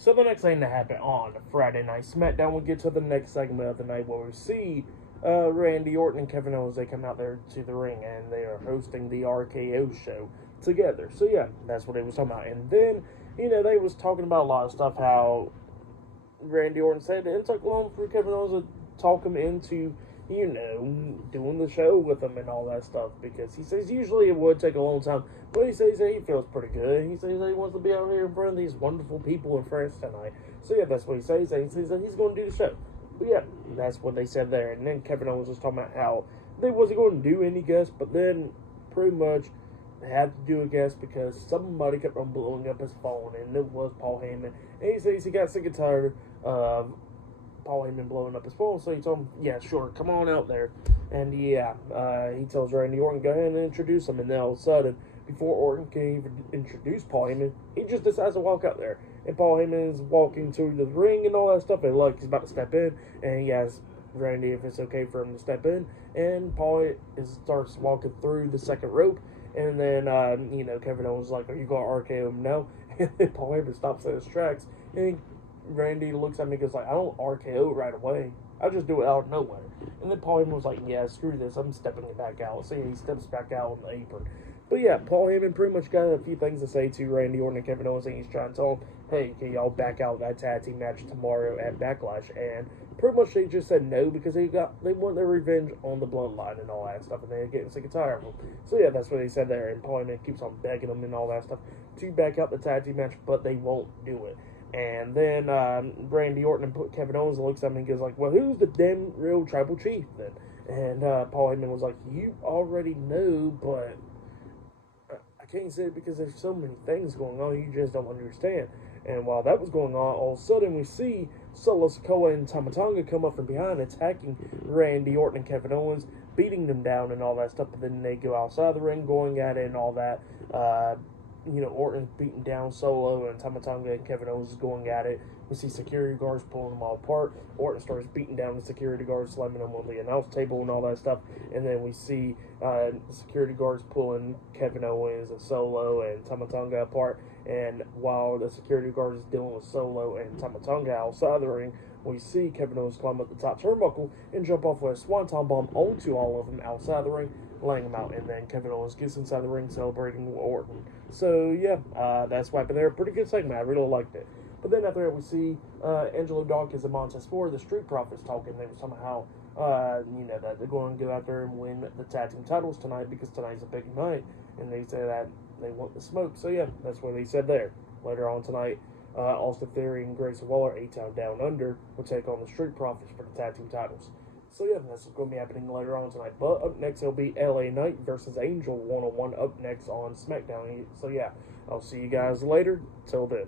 So the next thing that happened on Friday Night SmackDown, we get to the next segment of the night where we see Randy Orton and Kevin Owens. They come out there to the ring and they are hosting the RKO show together. So yeah, that's what they was talking about. And then, they was talking about a lot of stuff, how Randy Orton said it took long for Kevin Owens to talk him into, doing the show with him and all that stuff, because he says usually it would take a long time, but he says that he feels pretty good. He says that he wants to be out here in front of these wonderful people in France tonight. So yeah, that's what he says. He says that he's going to do the show. But yeah, that's what they said there. And then Kevin Owens was talking about how they wasn't going to do any guests, but then pretty much they had to do a guest because somebody kept on blowing up his phone, and it was Paul Heyman. And he says he got sick and tired of Paul Heyman blowing up his phone, so he told him, yeah, sure, come on out there. And yeah, he tells Randy Orton, go ahead and introduce him. And then all of a sudden, before Orton can even introduce Paul Heyman, he just decides to walk out there. And Paul Heyman is walking to the ring and all that stuff, and he's about to step in, and he asks Randy if it's okay for him to step in. And Paul starts walking through the second rope, and then, Kevin Owens is like, are you going to RKO him now? And then Paul Heyman stops in his tracks, and Randy looks at me and goes like, I don't RKO right away. I just do it out of nowhere. And then Paul Heyman was like, yeah, screw this. I'm stepping it back out. So he steps back out on the apron. But yeah, Paul Heyman pretty much got a few things to say to Randy Orton and Kevin Owens, and he's trying to tell them, hey, can y'all back out that tag team match tomorrow at Backlash? And pretty much they just said no, because they want their revenge on the Bloodline and all that stuff, and they're getting sick and tired of them. So yeah, that's what they said there. And Paul Heyman keeps on begging them and all that stuff to back out the tag team match, but they won't do it. And then Randy Orton and Kevin Owens looks at me and goes like, well, who's the damn real tribal chief then? And Paul Heyman was like, you already know, but I can't say it because there's so many things going on, you just don't understand. And while that was going on, all of a sudden we see Sikoa and Tonga come up from behind, attacking Randy Orton and Kevin Owens, beating them down and all that stuff. But then they go outside the ring, going at it and all that. Orton beating down Solo, and Tonga and Kevin Owens is going at it. We see security guards pulling them all apart. Orton starts beating down the security guards, slamming them on the announce table and all that stuff. And then we see the security guards pulling Kevin Owens and Solo and Tonga apart. And while the security guard is dealing with Solo and Tonga outside the ring, we see Kevin Owens climb up the top turnbuckle and jump off with a swanton bomb onto all of them outside the ring, laying them out. And then Kevin Owens gets inside the ring celebrating with Orton. So yeah, that's why. But they're a pretty good segment. I really liked it. But then after that, we see Angelo Dawkins and Montez Ford, the Street Profits, talking. They were somehow, that they're going to go out there and win the tag team titles tonight, because tonight's a big night. And they say that they want the smoke. So yeah, that's what they said there. Later on tonight, Austin Theory and Grayson Waller, A-Town Down Under, will take on the Street Profits for the tag team titles. So yeah, that's what's going to be happening later on tonight. But up next, it'll be LA Knight versus Angel 101 up next on SmackDown. So yeah, I'll see you guys later. Till then.